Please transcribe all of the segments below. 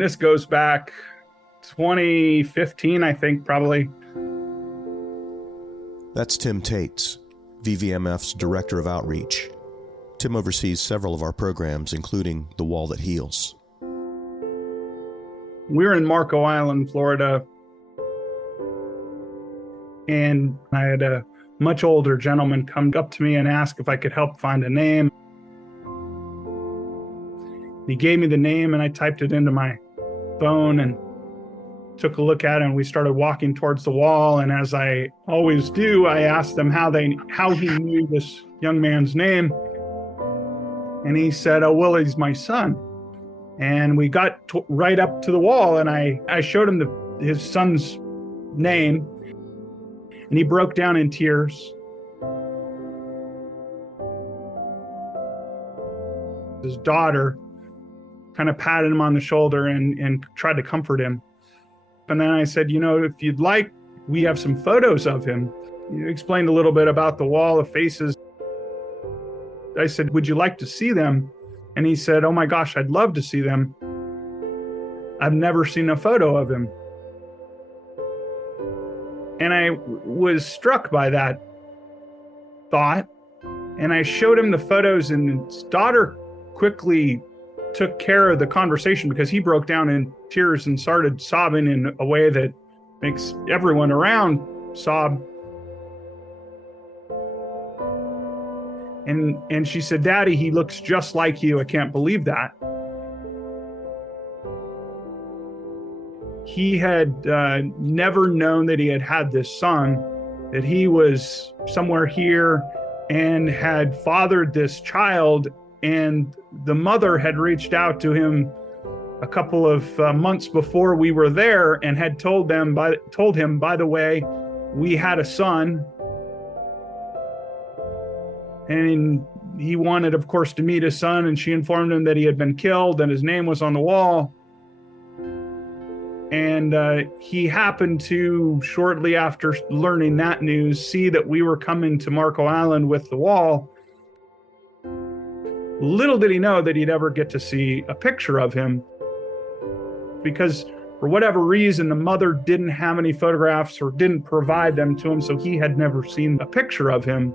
This goes back 2015, I think, probably. That's Tim Tates, VVMF's Director of Outreach. Tim oversees several of our programs, including The Wall That Heals. We're in Marco Island, Florida, and I had a much older gentleman come up to me and ask if I could help find a name. He gave me the name, and I typed it into my phone and took a look at it, and we started walking towards the wall. And as I always do, I asked them how he knew this young man's name. And he said, "Oh, well, he's my son." And we got right up to the wall, and I showed him his son's name, and he broke down in tears. His daughter kind of patted him on the shoulder and tried to comfort him. And then I said, if you'd like, we have some photos of him. He explained a little bit about the wall of faces. I said, "Would you like to see them?" And he said, "Oh my gosh, I'd love to see them. I've never seen a photo of him." And I was struck by that thought. And I showed him the photos, and his daughter quickly took care of the conversation because he broke down in tears and started sobbing in a way that makes everyone around sob. And she said, "Daddy, he looks just like you. I can't believe that." He had never known that he had this son, that he was somewhere here and had fathered this child. And the mother had reached out to him a couple of months before we were there and had told him, by the way, we had a son. And he wanted, of course, to meet his son, and she informed him that he had been killed and his name was on the wall. And he happened to, shortly after learning that news, see that we were coming to Marco Island with the wall. Little did he know that he'd ever get to see a picture of him, because for whatever reason, the mother didn't have any photographs or didn't provide them to him, so he had never seen a picture of him.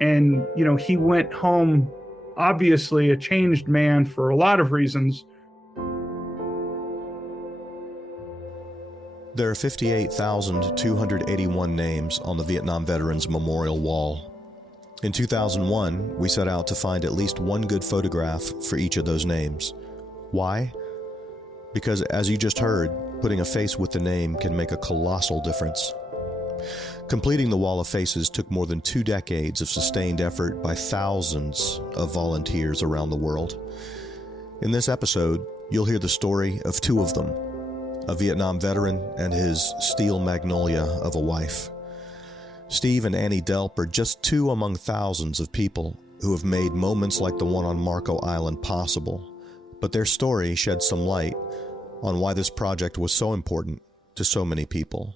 And, he went home, obviously a changed man for a lot of reasons. There are 58,281 names on the Vietnam Veterans Memorial Wall. In 2001, we set out to find at least one good photograph for each of those names. Why? Because, as you just heard, putting a face with the name can make a colossal difference. Completing the Wall of Faces took more than 2 decades of sustained effort by thousands of volunteers around the world. In this episode, you'll hear the story of 2 of them, a Vietnam veteran and his steel magnolia of a wife. Steve and Annie Delp are just 2 among thousands of people who have made moments like the one on Marco Island possible, but their story sheds some light on why this project was so important to so many people.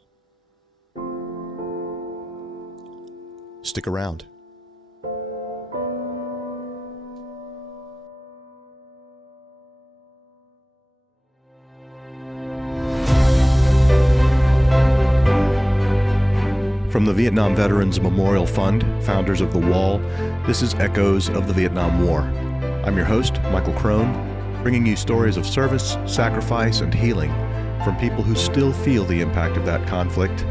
Stick around. From the Vietnam Veterans Memorial Fund, founders of The Wall, this is Echoes of the Vietnam War. I'm your host, Michael Crone, bringing you stories of service, sacrifice, and healing from people who still feel the impact of that conflict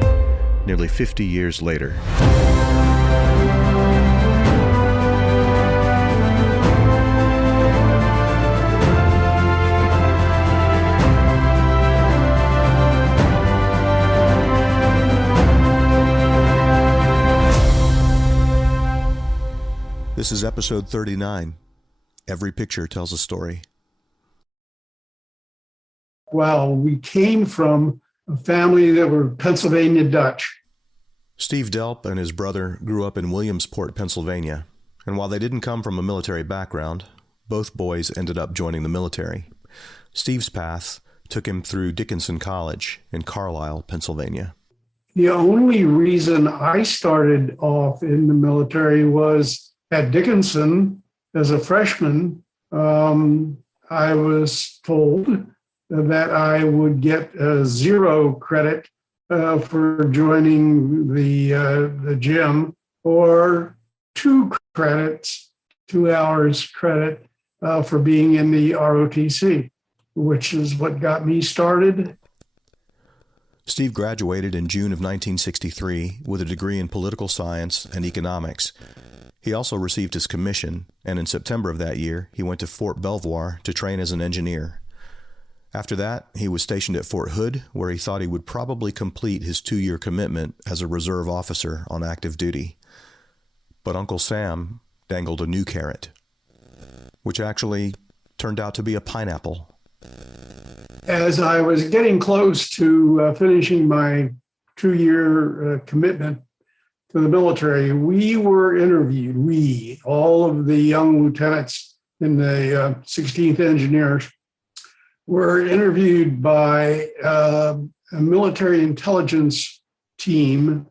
nearly 50 years later. This is episode 39. Every picture tells a story. Well, we came from a family that were Pennsylvania Dutch. Steve Delp and his brother grew up in Williamsport, Pennsylvania, and while they didn't come from a military background, both boys ended up joining the military. Steve's path took him through Dickinson College in Carlisle, Pennsylvania. The only reason I started off in the military was at Dickinson as a freshman. I was told that I would get 0 credit for joining the gym, or 2 credits, 2 hours credit for being in the ROTC, which is what got me started. Steve graduated in June of 1963 with a degree in political science and economics. He also received his commission, and in September of that year, he went to Fort Belvoir to train as an engineer. After that, he was stationed at Fort Hood, where he thought he would probably complete his 2-year commitment as a reserve officer on active duty. But Uncle Sam dangled a new carrot, which actually turned out to be a pineapple. As I was getting close to finishing my 2-year commitment to the military, we were interviewed, all of the young lieutenants in the 16th Engineers, were interviewed by a military intelligence team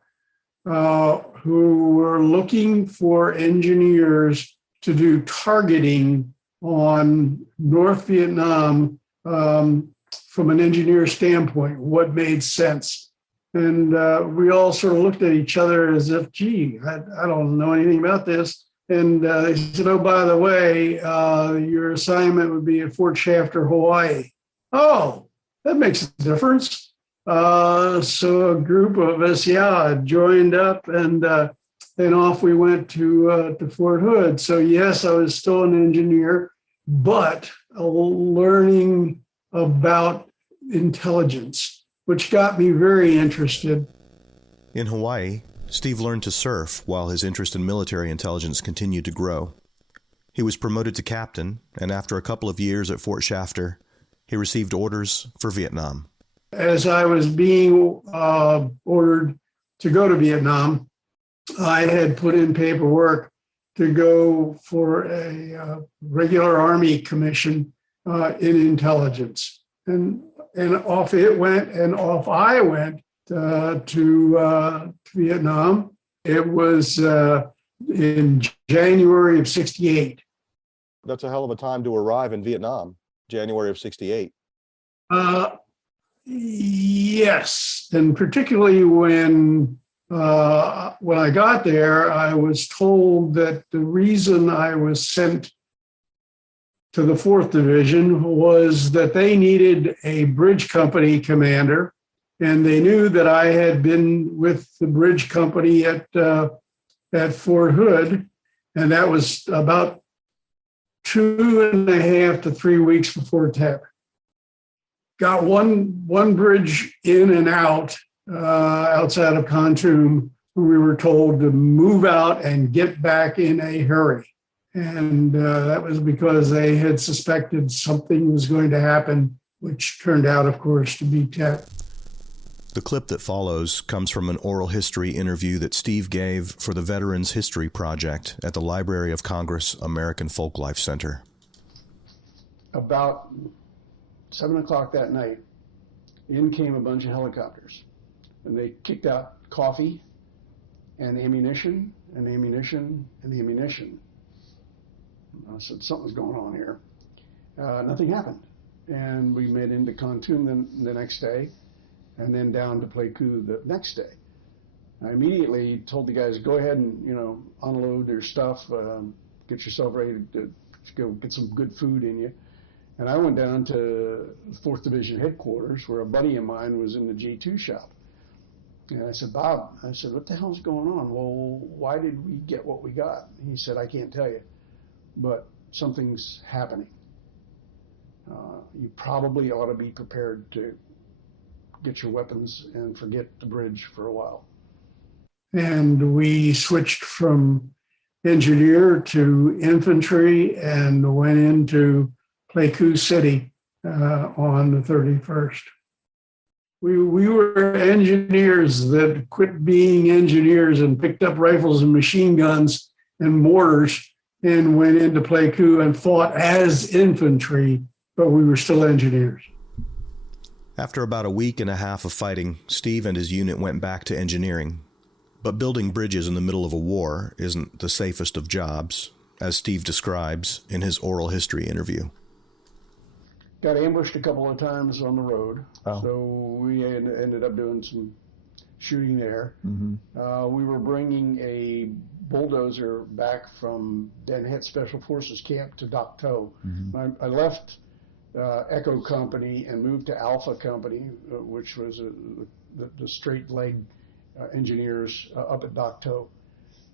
who were looking for engineers to do targeting on North Vietnam from an engineer standpoint, what made sense. And we all sort of looked at each other as if, gee, I don't know anything about this. And they said, oh, by the way, your assignment would be at Fort Shafter, Hawaii. Oh, that makes a difference. So a group of us, joined up, and then off we went to Fort Hood. So yes, I was still an engineer, but learning about intelligence, which got me very interested. In Hawaii, Steve learned to surf while his interest in military intelligence continued to grow. He was promoted to captain, and after a couple of years at Fort Shafter, he received orders for Vietnam. As I was being ordered to go to Vietnam, I had put in paperwork to go for a regular Army commission in intelligence. And off it went, and off I went to Vietnam. It was in January of '68. That's a hell of a time to arrive in Vietnam, January of '68. Yes, and particularly when I got there, I was told that the reason I was sent to the 4th Division was that they needed a bridge company commander, and they knew that I had been with the bridge company at Fort Hood, and that was about 2.5 to 3 weeks before TEP. Got one bridge in and out outside of Kontum. We were told to move out and get back in a hurry. And that was because they had suspected something was going to happen, which turned out, of course, to be TEP. The clip that follows comes from an oral history interview that Steve gave for the Veterans History Project at the Library of Congress American Folklife Center. About 7 o'clock that night, in came a bunch of helicopters, and they kicked out coffee and ammunition and ammunition and ammunition. I said, something's going on here. Nothing happened. And we made into Kontum the next day, and then down to Pleiku the next day. I immediately told the guys, go ahead and, unload your stuff, get yourself ready to go get some good food in you. And I went down to 4th Division headquarters, where a buddy of mine was in the G2 shop. And I said, Bob, what the hell's going on? Well, why did we get what we got? He said, I can't tell you, but something's happening. You probably ought to be prepared to get your weapons and forget the bridge for a while. And we switched from engineer to infantry and went into Pleiku City on the 31st. We were engineers that quit being engineers and picked up rifles and machine guns and mortars and went into Pleiku and fought as infantry, but we were still engineers. After about a week and a half of fighting, Steve and his unit went back to engineering. But building bridges in the middle of a war isn't the safest of jobs, as Steve describes in his oral history interview. got ambushed a couple of times on the road. Oh. So we ended up doing some shooting there. We were bringing a bulldozer back from Ben Hitt Special Forces Camp to Dak To. I left Echo Company and moved to Alpha Company, which was the straight leg engineers up at Dak To.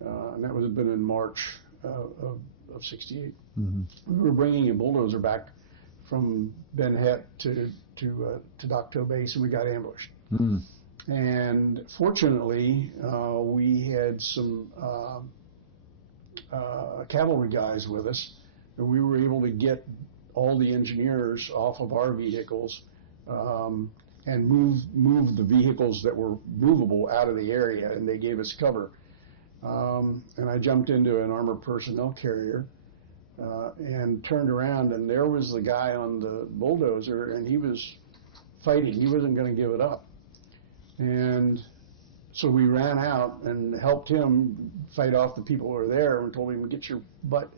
And that would have been in March of 68. We were bringing a bulldozer back from Ben Hitt to Dak To base, and we got ambushed. And fortunately, we had some cavalry guys with us, and we were able to get all the engineers off of our vehicles and move the vehicles that were movable out of the area, and they gave us cover. And I jumped into an armored personnel carrier and turned around, and there was the guy on the bulldozer, and he was fighting. He wasn't going to give it up. And so we ran out and helped him fight off the people who were there and told him, get your butt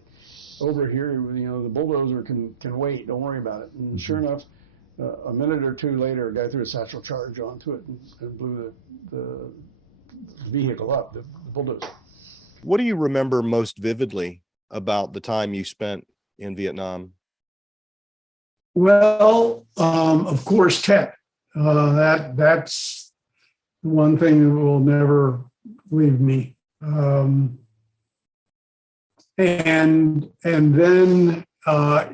over here. You know, the bulldozer can wait. Don't worry about it. And sure enough, a minute or two later, a guy threw a satchel charge onto it and blew the vehicle up, the bulldozer. What do you remember most vividly about the time you spent in Vietnam? Well, of course, Tet. That's one thing that will never leave me. And then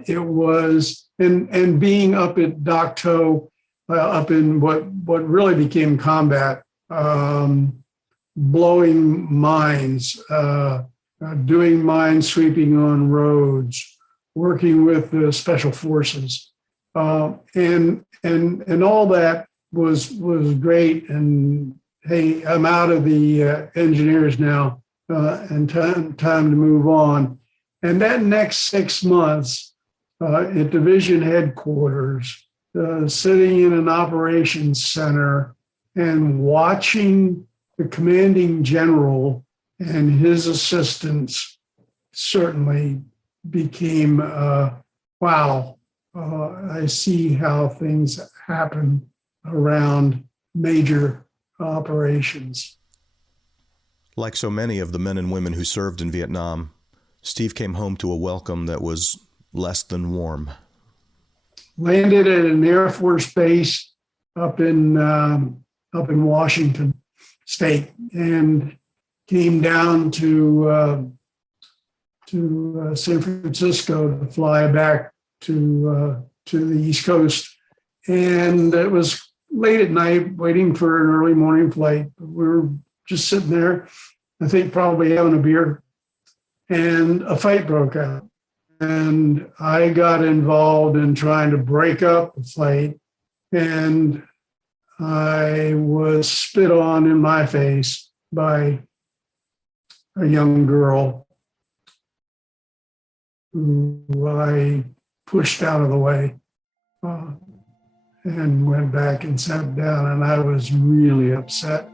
it was and being up at Dak To, up in what really became combat, blowing mines, doing mine sweeping on roads, working with the special forces, and all that was great. And hey, I'm out of the engineers now, and time to move on. And that next 6 months at division headquarters, sitting in an operations center and watching the commanding general and his assistants certainly became, wow, I see how things happen around major operations. Like so many of the men and women who served in Vietnam, Steve came home to a welcome that was less than warm. Landed at an Air Force base up in Washington State and came down to San Francisco to fly back to the East Coast. And it was late at night, waiting for an early morning flight. We were just sitting there, I think probably having a beer, and a fight broke out. And I got involved in trying to break up the fight, and I was spit on in my face by a young girl who I pushed out of the way and went back and sat down, and I was really upset.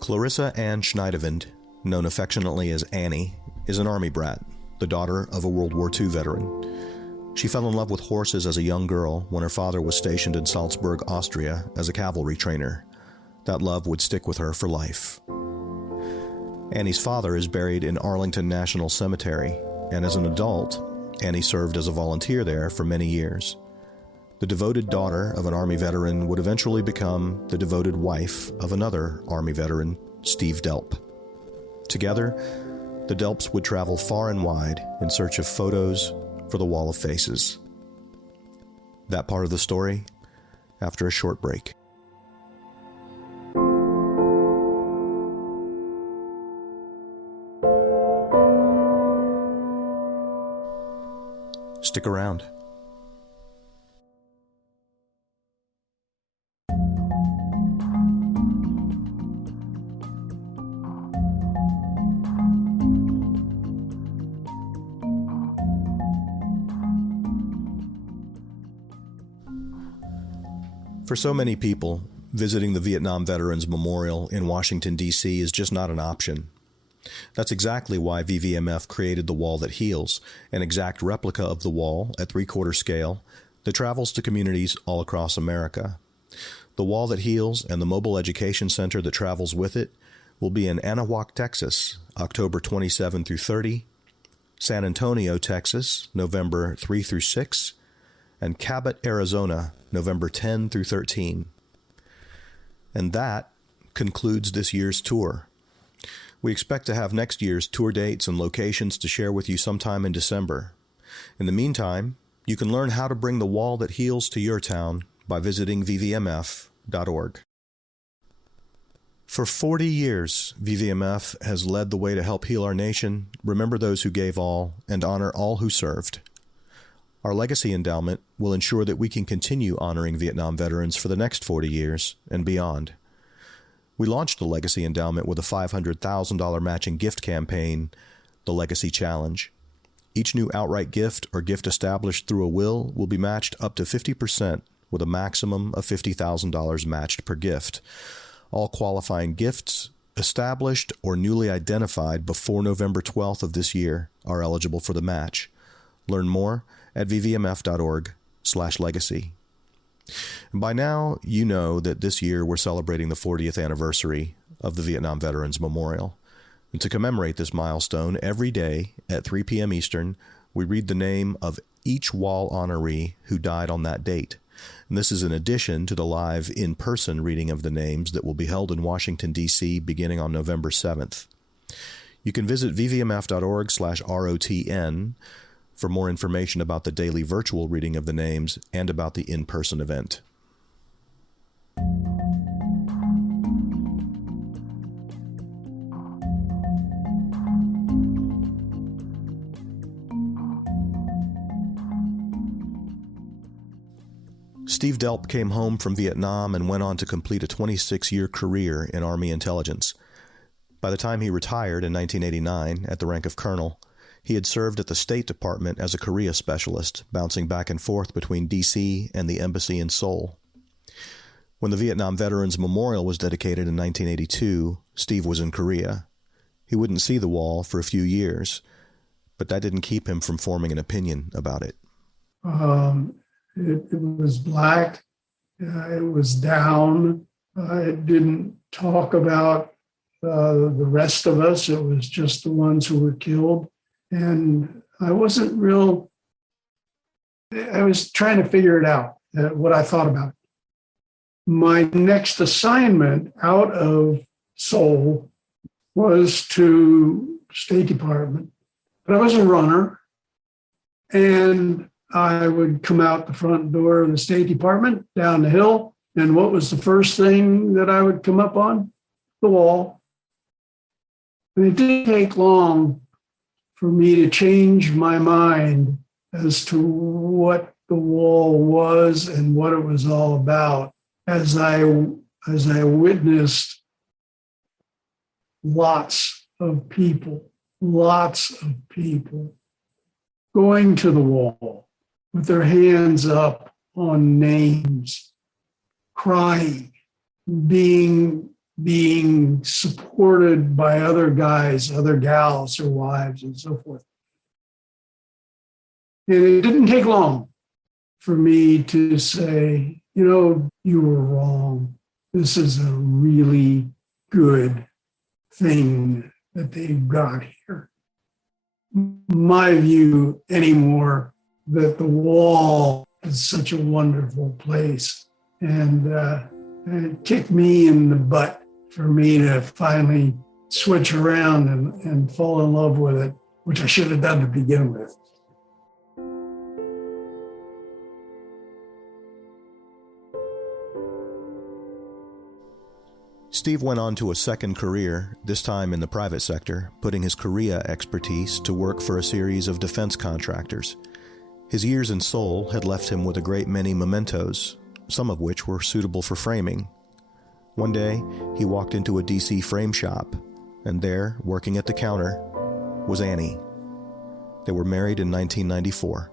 Clarissa Ann Schneidewind, known affectionately as Annie, is an Army brat, the daughter of a World War II veteran. She fell in love with horses as a young girl when her father was stationed in Salzburg, Austria, as a cavalry trainer. That love would stick with her for life. Annie's father is buried in Arlington National Cemetery, and as an adult, Annie served as a volunteer there for many years. The devoted daughter of an Army veteran would eventually become the devoted wife of another Army veteran, Steve Delp. Together, the Delps would travel far and wide in search of photos for the Wall of Faces. That part of the story after a short break. Stick around. For so many people, visiting the Vietnam Veterans Memorial in Washington, D.C. is just not an option. That's exactly why VVMF created the Wall That Heals, an exact replica of the wall at 3/4 scale that travels to communities all across America. The Wall That Heals and the mobile education center that travels with it will be in Anahuac, Texas, October 27 through 30, San Antonio, Texas, November 3 through 6, and Cabot, Arizona, November 10 through 13. And that concludes this year's tour. We expect to have next year's tour dates and locations to share with you sometime in December. In the meantime, you can learn how to bring the Wall That Heals to your town by visiting vvmf.org. For 40 years, VVMF has led the way to help heal our nation, remember those who gave all, and honor all who served. Our legacy endowment will ensure that we can continue honoring Vietnam veterans for the next 40 years and beyond. We launched the Legacy Endowment with a $500,000 matching gift campaign, the Legacy Challenge. Each new outright gift or gift established through a will be matched up to 50% with a maximum of $50,000 matched per gift. All qualifying gifts, established or newly identified before November 12th of this year, are eligible for the match. Learn more at vvmf.org/legacy. And by now, you know that this year we're celebrating the 40th anniversary of the Vietnam Veterans Memorial. And to commemorate this milestone, every day at 3 p.m. Eastern, we read the name of each wall honoree who died on that date. And this is in addition to the live in-person reading of the names that will be held in Washington, D.C. beginning on November 7th. You can visit vvmf.org/ROTN for more information about the daily virtual reading of the names and about the in-person event. Steve Delp came home from Vietnam and went on to complete a 26-year career in Army intelligence. By the time he retired in 1989 at the rank of colonel, he had served at the State Department as a Korea specialist, bouncing back and forth between D.C. and the embassy in Seoul. When the Vietnam Veterans Memorial was dedicated in 1982, Steve was in Korea. He wouldn't see the wall for a few years, but that didn't keep him from forming an opinion about it. It was black. It was down. It didn't talk about the rest of us. It was just the ones who were killed. And I was trying to figure it out, what I thought about it. My next assignment out of Seoul was to State Department, but I was a runner, and I would come out the front door of the State Department, down the hill, and what was the first thing that I would come up on? The wall. And it didn't take long for me to change my mind as to what the wall was and what it was all about as I witnessed lots of people going to the wall with their hands up on names, crying, being supported by other guys, other gals or wives and so forth. And it didn't take long for me to say, you were wrong. This is a really good thing that they've got here. My view anymore that the wall is such a wonderful place, and it kicked me in the butt for me to finally switch around and fall in love with it, which I should have done to begin with. Steve went on to a second career, this time in the private sector, putting his Korea expertise to work for a series of defense contractors. His years in Seoul had left him with a great many mementos, some of which were suitable for framing. One day, he walked into a DC frame shop, and there, working at the counter, was Annie. They were married in 1994.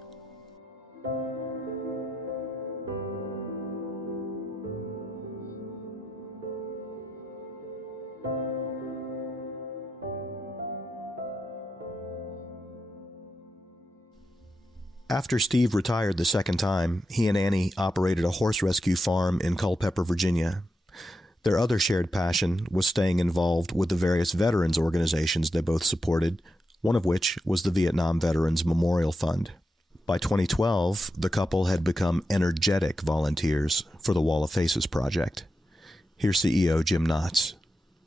After Steve retired the second time, he and Annie operated a horse rescue farm in Culpeper, Virginia. Their other shared passion was staying involved with the various veterans organizations they both supported, one of which was the Vietnam Veterans Memorial Fund. By 2012, the couple had become energetic volunteers for the Wall of Faces project. Here's CEO Jim Knotts.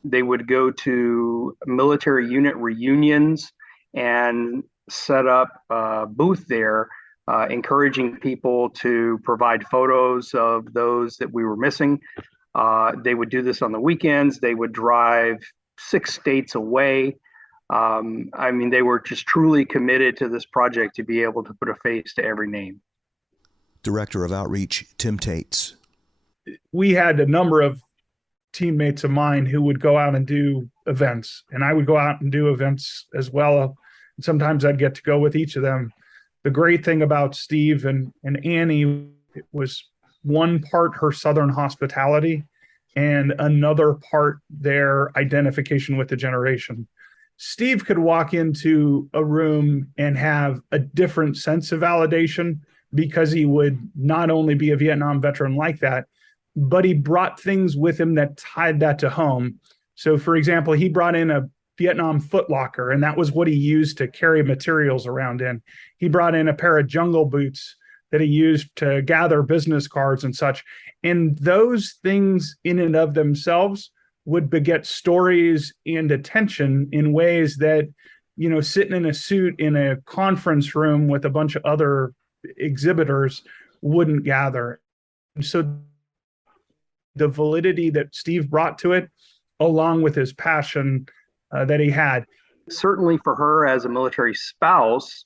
They would go to military unit reunions and set up a booth there, encouraging people to provide photos of those that we were missing. They would do this on the weekends. They would drive 6 states away. They were just truly committed to this project to be able to put a face to every name. Director of Outreach, Tim Tates. We had a number of teammates of mine who would go out and do events, and I would go out and do events as well. Sometimes I'd get to go with each of them. The great thing about Steve and Annie was one part her Southern hospitality and another part their identification with the generation. Steve could walk into a room and have a different sense of validation because he would not only be a Vietnam veteran like that, but he brought things with him that tied that to home. So, for example, he brought in a Vietnam footlocker, and that was what he used to carry materials around in. He brought in a pair of jungle boots that he used to gather business cards and such. And those things in and of themselves would beget stories and attention in ways that, sitting in a suit in a conference room with a bunch of other exhibitors wouldn't gather. So the validity that Steve brought to it, along with his passion that he had. Certainly for her as a military spouse,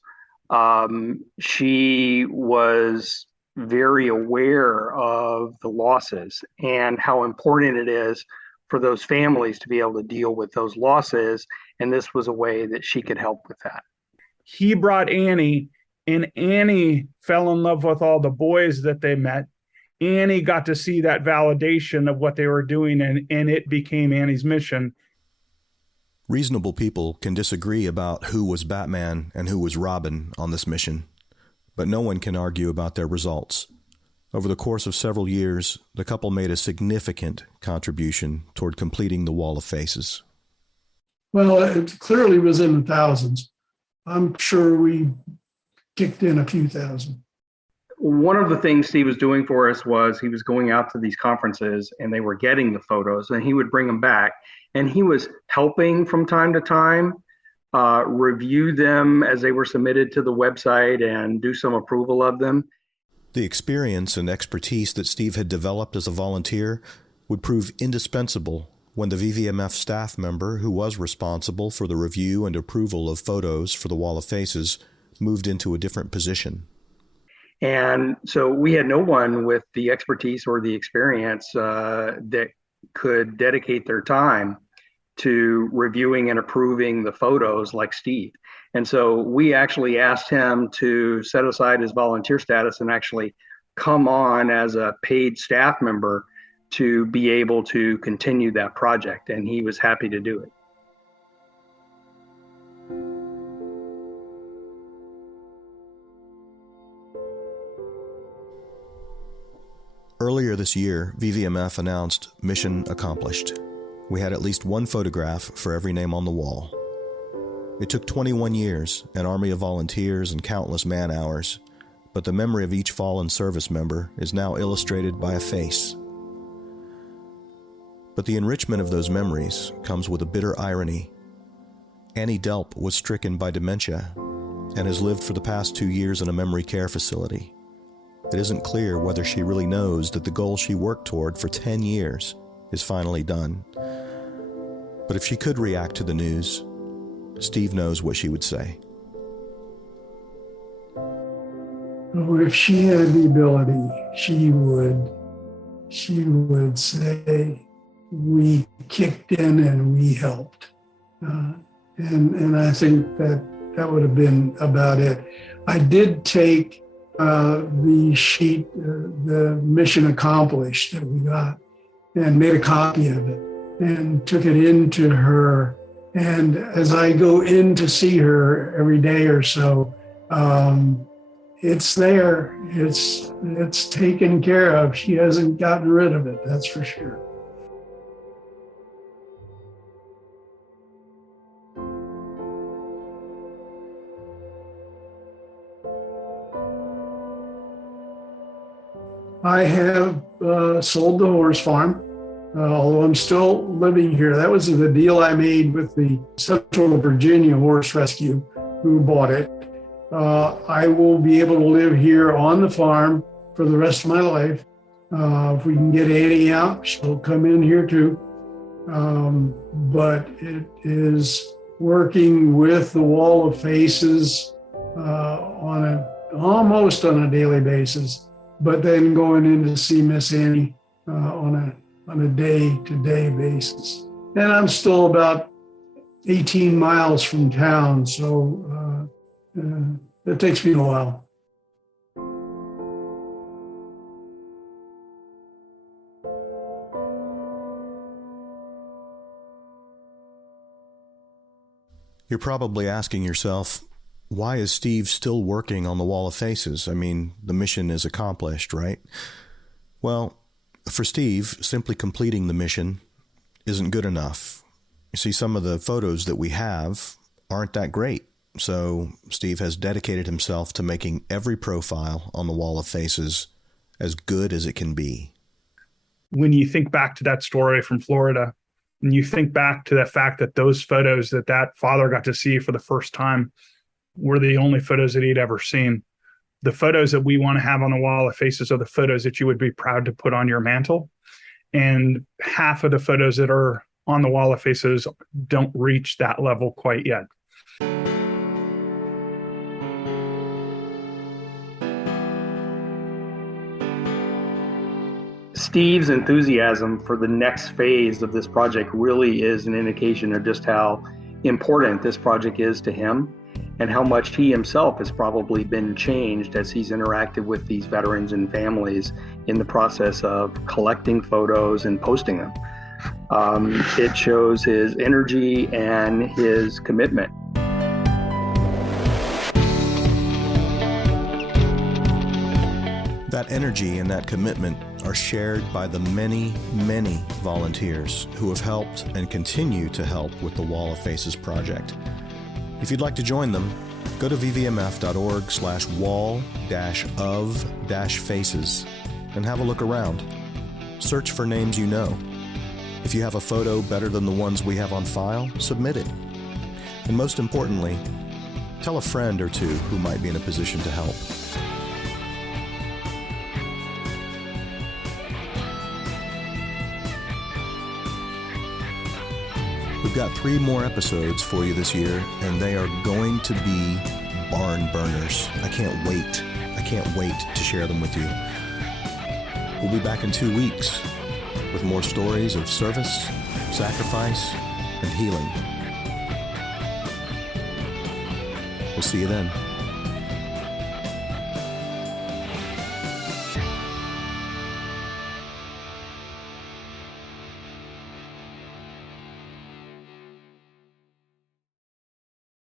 she was very aware of the losses and how important it is for those families to be able to deal with those losses. And this was a way that she could help with that. He brought Annie, and Annie fell in love with all the boys that they met. Annie got to see that validation of what they were doing, and it became Annie's mission. Reasonable people can disagree about who was Batman and who was Robin on this mission, but no one can argue about their results. Over the course of several years, the couple made a significant contribution toward completing the Wall of Faces. Well, it clearly was in the thousands. I'm sure we kicked in a few thousand. One of the things Steve was doing for us was he was going out to these conferences and they were getting the photos and he would bring them back. And he was helping from time to time review them as they were submitted to the website and do some approval of them. The experience and expertise that Steve had developed as a volunteer would prove indispensable when the VVMF staff member who was responsible for the review and approval of photos for the Wall of Faces moved into a different position. And so we had no one with the expertise or the experience that could dedicate their time to reviewing and approving the photos like Steve. And so we actually asked him to set aside his volunteer status and actually come on as a paid staff member to be able to continue that project. And he was happy to do it. Earlier this year, VVMF announced mission accomplished. We had at least one photograph for every name on the wall. It took 21 years, an army of volunteers, and countless man-hours, but the memory of each fallen service member is now illustrated by a face. But the enrichment of those memories comes with a bitter irony. Annie Delp was stricken by dementia and has lived for the past 2 years in a memory care facility. It isn't clear whether she really knows that the goal she worked toward for 10 years is finally done. But if she could react to the news, Steve knows what she would say. If she had the ability, she would say, we kicked in and we helped. And I think that would have been about it. I did take the sheet, the mission accomplished that we got, and made a copy of it and took it into her. And as I go in to see her every day or so, it's there. It's taken care of. She hasn't gotten rid of it, that's for sure. I have sold the horse farm, although I'm still living here. That was the deal I made with the Central Virginia Horse Rescue, who bought it. I will be able to live here on the farm for the rest of my life. If we can get Annie out, she'll come in here too. But it is working with the Wall of Faces almost on a daily basis, but then going in to see Miss Annie on a day-to-day basis. And I'm still about 18 miles from town, so it takes me a while. You're probably asking yourself, why is Steve still working on the Wall of Faces? I mean, the mission is accomplished, right? Well, for Steve, simply completing the mission isn't good enough. You see, some of the photos that we have aren't that great. So Steve has dedicated himself to making every profile on the Wall of Faces as good as it can be. When you think back to that story from Florida, and you think back to the fact that those photos that father got to see for the first time were the only photos that he'd ever seen. The photos that we want to have on the Wall of Faces are the photos that you would be proud to put on your mantle. And half of the photos that are on the Wall of Faces don't reach that level quite yet. Steve's enthusiasm for the next phase of this project really is an indication of just how important this project is to him and how much he himself has probably been changed as he's interacted with these veterans and families in the process of collecting photos and posting them. It shows his energy and his commitment. That energy and that commitment are shared by the many, many volunteers who have helped and continue to help with the Wall of Faces project. If you'd like to join them, go to vvmf.org/wall-of-faces and have a look around. Search for names you know. If you have a photo better than the ones we have on file, submit it. And most importantly, tell a friend or two who might be in a position to help. We've got 3 more episodes for you this year, and they are going to be barn burners. I can't wait. I can't wait to share them with you. We'll be back in 2 weeks with more stories of service, sacrifice, and healing. We'll see you then.